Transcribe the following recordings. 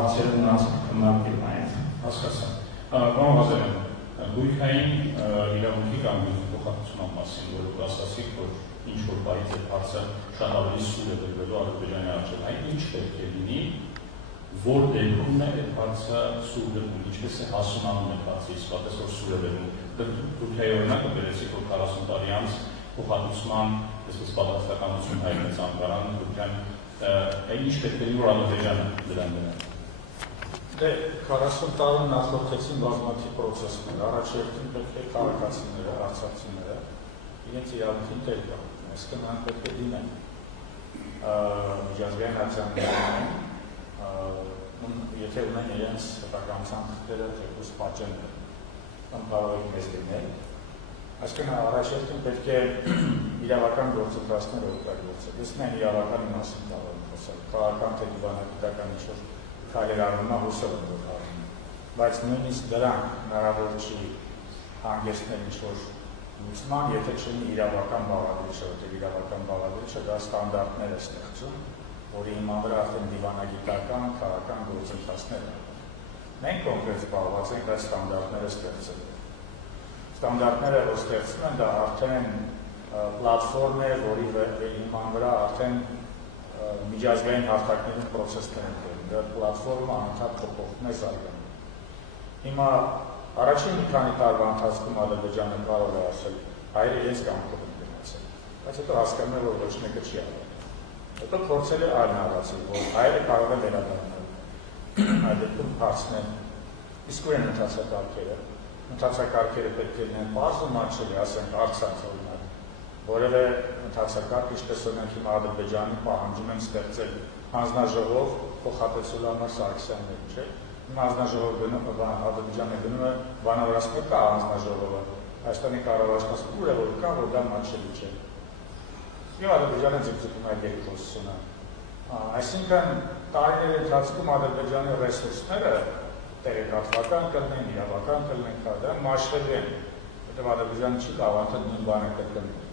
հարցերը նրանց քննարկելն այն հասկացան։ Պարոն Ղազարյան, գույքային իրավունքի կամ փոխհատուցման մասին, որ ասացիք, որ ինչ որ բայից այդ հարցը շատ ավելի սուր է բերվելու Ադրբեջանի առջև, այն ինչ պետք է լինի, որ դեպքում է այդ հարցը սուր բերվում, ինչպես է հասունանում այդ հարցը, իսկապես որ սուր է բերվում։ Թուրքիայի օրինակը բերեցիք, որ 40 տարի անց փոխհատուցման այսպես պատասխանատվություն հայտնեց Անկարան, Թուրքիան, ինչ պետք է լինի, որ Ադրբեջանը դրան դնի։ Դե 40 տարի նախորդեցին բազմաթիվ պրոցեսներ, առաջերտին պետք է քաղաքացիները, արցախցիները իրենց իրավունքին տեր տան, այսինքն նրանք պետք է դիմեն միջազգային հատկանիշներին, եթե ունեն իրենց հետաքրքրության թղթերը թեկուզ պատճենները, կամ կարող եք մեզ դիմել, այսինքն առաջերտին պետք է իրավական գործընթացները օգտագործել, ես միայն իրավական մասին կարող եմ խոսել, քաղաքական թե դիվանագիտական ինչ-որ քայլեր արվում է հուսով եմ որ արվում, բայց նույնիսկ դրանք հնարավոր չի հանգեցնել ինչ-որ լուծման, եթե չլինի իրավական բաղադրիչը, որտեղ իրավական բաղադրիչը դա ստանդարտներ է ստեղծում, որի հիման վրա արդեն դիվանագիտական, քաղաքական գործընթացներ են։ Մենք կոնկրետ զբաղված ենք այդ ստանդարտները ստեղծել։ Ստանդարտները, որ ստեղծում են, դա արդեն պլատֆորմ է, որի հիման վրա արդեն միջազգային հարթակներում պրոցեսներ են կերում, դա պլատֆորմը անընդհատ փոփոխվում է զարգանում։ Հիմա առաջին մի քանի տարվա ընթացքում Ադրբեջանը կարող է ասել, հայերը իրենց կամքով են գնացել, բայց հետո հասկանում է, որ ոչ մեկը չի արել։ Հետո փորձել է այլ նարատիվ, որ հայերը կարող են վերադառնալ, այդ դեպքում հարցնել, իսկ ո՞ւր են ընթացակարգերը պետք է լինեն պարզ ու մատչելի, ասենք Արցախ օրինակ, որևէ ընթացակարգ, ինչպես օրինակ հիմա Ադրբեջանի պահանջում են ստեղծել հանձնաժողով փոխհատուցելու համար Սարգսյանների, չէ՞։ Հիմա հանձնաժողովը Ադրբեջանը գնում է բանավորացնում կա հանձնաժողովը, Հայաստանի կառավարությունը ուր է որ կա, որ դա մատչելի չէ։ Եվ Ադրբեջանը ձգձգում է երկխոսությունը։ Այսինքն տարիների ընթացքում Ադրբեջանի ռեսուրսները տեղեկատվական կլինեն, իրավական կլինեն, դա մաշվելու են, որտեղ Ադրբեջանը չի կարող արդեն նույն բանը կրկնել։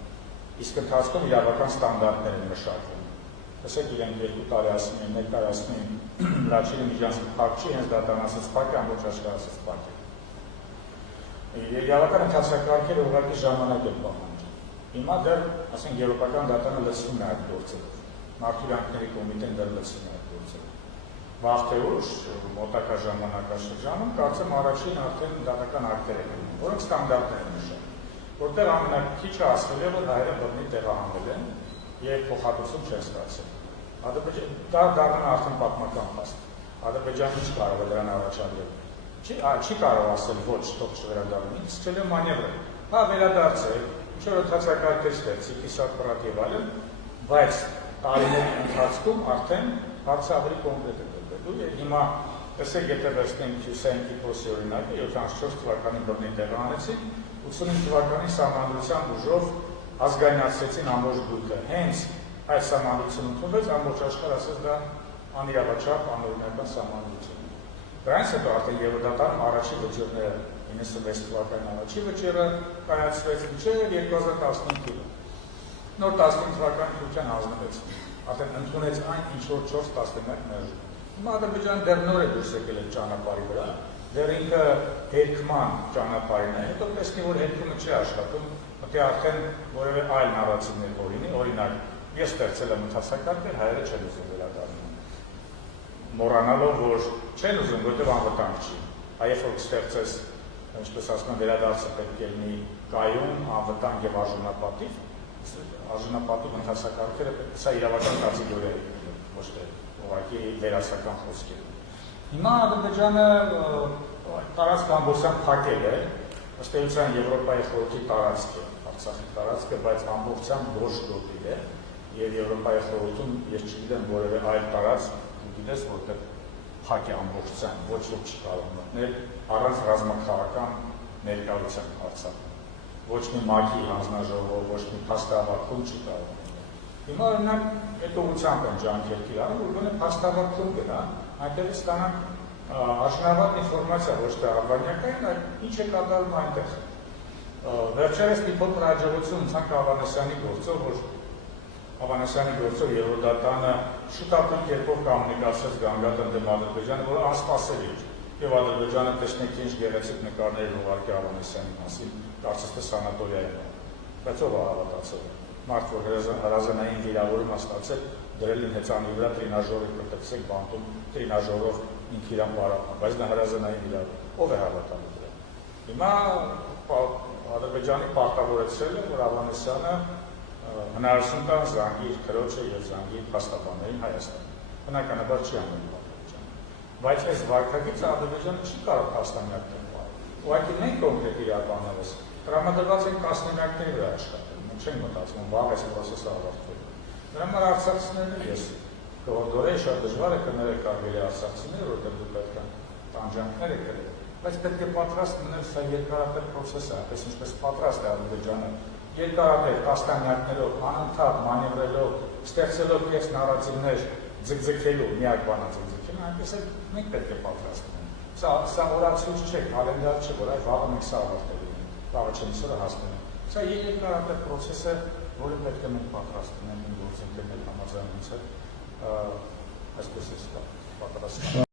Իսկ ընթացքում իրավական ստանդարտներ են մշակվում։ Տեսեք, իրենք 2 տարի ասում են, 1 տարի ասում են, Լաչինը միջանցքի փակ չի, հենց դատարանացած փակ է, ամբողջ աշխարհացած փակ է։ Իրավական ընթացակարգերը ուղղակի ժամանակ են պահանջում։ Հիմա դեռ, ասենք, Եվրոպական դատարանը լցվում է այդ գործերով, Մարդու իրավունքների կոմիտեն դեռ լցվում է այդ գործերով։ Վաղ թե ուշ, մոտակա ժամանակաշրջանում, կարծեմ առաջին արդեն դատական ակտեր են լինում, որոնք ստանդարտներ են նշանակում, որտեղ ամենակիչը ասվել է, որ հայերը բռնի տեղահանվել են և փոխհատուցում չեն ստացել։ Դա դառնում է արդեն պատմական փաստ։ Ադրբեջանը չի կարող է դրան առաջադրել։ Չի կարող ասել ոչ, թող չվերադառնի, սկսել է մանևրը։ Հա վերադարձել, ինչ-որ ընթացակարգեր ստեղծի, կիսապրատ և այլն, բայց տարիների ընթացքում արդեն հարցը ավելի կոնկրետ է տրվելու և հիմա տեսեք, եթե վերցնենք Հյուսեյն Կիպրոսի օրինակը 74 թվականին բռնի տեղահանեցին, 85 թվականին սահմանադրության ուժով ազգայնացրեցին ամբողջ գույքը։ Հենց այդ սահմանադրությունը ընդունվեց, ամբողջ աշխարհը ասեց դա անիրավաչափ, անօրինական սահմանադրություն։ Դրանից հետո արդեն Եվրոդատարանում առաջի վճիռները 96 թվականին առաջի վճիռը կայացվեց, մինչև 2015 նոր 15 թվականին Թուրքիան հանձնվեց, արդեն ընդունեց այն, ինչ որ 4-11 մերժում։ Հիմա Ադրբեջանը դեռ նոր է դուրս եկել այդ ճանապարհի վրա, դեռ ինքը հերքման ճանապարհին է, հետո տեսնի, որ հերքումը չի աշխատում, մտի արդեն որևէ այլ նարատիվներ որինի, օրինակ, ես ստեղծել եմ ընթացակարգեր, հայերը չեն ուզում վերադառնալ։ Մոռանալով, որ չեն ուզում, որտեղ անվտանգ չի։ Այև որ ստեղծես, ինչպես ասում են, վերադարձը պետք է լինի կայուն, անվտանգ եւ արժանապատիվ, արժանապատիվ ընթացակարգերը սա իրավական կատեգորիա է, ոչ թե ուղղակի վերահսկական խոսքեր։ Հիմա Ադրբեջանը տարածք ամբողջությամբ փակել է, ըստ էության Եվրոպայի խորհրդի տարածք է, Արցախի տարածքը, բայց ամբողջությամբ ոչ գոտի է, եւ Եվրոպայի խորհրդում ես չգիտեմ որևէ այլ տարածք, գիտես, որտեղ փակ է ամբողջությամբ, ոչ ոք չի կարող մտնել առանց ռազմաքաղաքական ներկայության Արցախում։ Ոչ մի ՄԱԿ-ի հանձնաժողով, ոչ մի փաստահավաքում չի կարող մտնել։ Հիմա օրինակ այդ ուղղությամբ են ջանքեր կիրառում, որ գոնե փաստահավաքում գնա, այնտեղ ստանան արժանավատ ինֆորմացիա, ոչ թե արբանյակային, այլ ինչ է կատարվում այնտեղ։ Վերջերս մի փոքր հաջողություն ցանկ Ավանեսյանի գործով, որ Ավանեսյանի գործով Եվրոդատանը շուտապույտ կերպով կոմունիկացրեց Գանգատն դեմ Ադրբեջանը, որը անսպասելի էր։ Եվ Ադրբեջանը տեսնեք ինչ գեղեցիկ նկարներ ուղարկի Ավանեսյանի մասին, կարծես թե սանատորիայում, բայց ով է հավատացել։ Մարդ, որ հրազենային վիրավորում է ստացել, դրել են հեծանի վրա տրինաժորի կտկսեք բանտում տրինաժորով ինքը իրան բարապան, բայց նա հրազենային վիրավորում, ով է հավատալու դրան։ Հիմա Ադրբեջանի պարտավորեցրել է, որ Ավանեսյանը հնարավորություն կա զանգի իր քրոջը եւ զանգի փաստաբաններին Հայաստան։ Բնականաբար չի անում Ադրբեջանը։ Բայց այս վարկագիծը Ադրբեջանը չի կարող փաստամյակներ պահել։ Ուղղակի մենք կոնկրետ իրականորեն տրամադրված են տասնամյակների վրա աշխատել։ Մենք չենք մտածում վաղ այս process-ը ավարտվելու։ Դրա համար արցախցիներն ես կողորդորեի շատ դժվար է կներեք կարելի արցախցիներ, որտեղ դու պետք է տանջանքներ եք գրել, բայց պետք է պատրաստ մնել սա երկարատև process է, այնպես ինչպես պատրաստ է Ադրբեջանը երկարատև տասնամյակներով անընդհատ մանևրելով, ստեղծելով կես նարատիվներ ձգձգելու, միակ բանը ձգձգելու, այնպես էլ մենք պետք է պատրաստ լինենք։ Սա օրացույց չէ, կալենդար չէ, որ այ վաղը մենք սա ավարտելու ենք, վաղը չեմ սրը հասնելու։ Սա երկարատև process է, որը պետք է մենք պատրաստ լինենք գործընկերներ համաձայնությունից, այսպես է պատրաստ։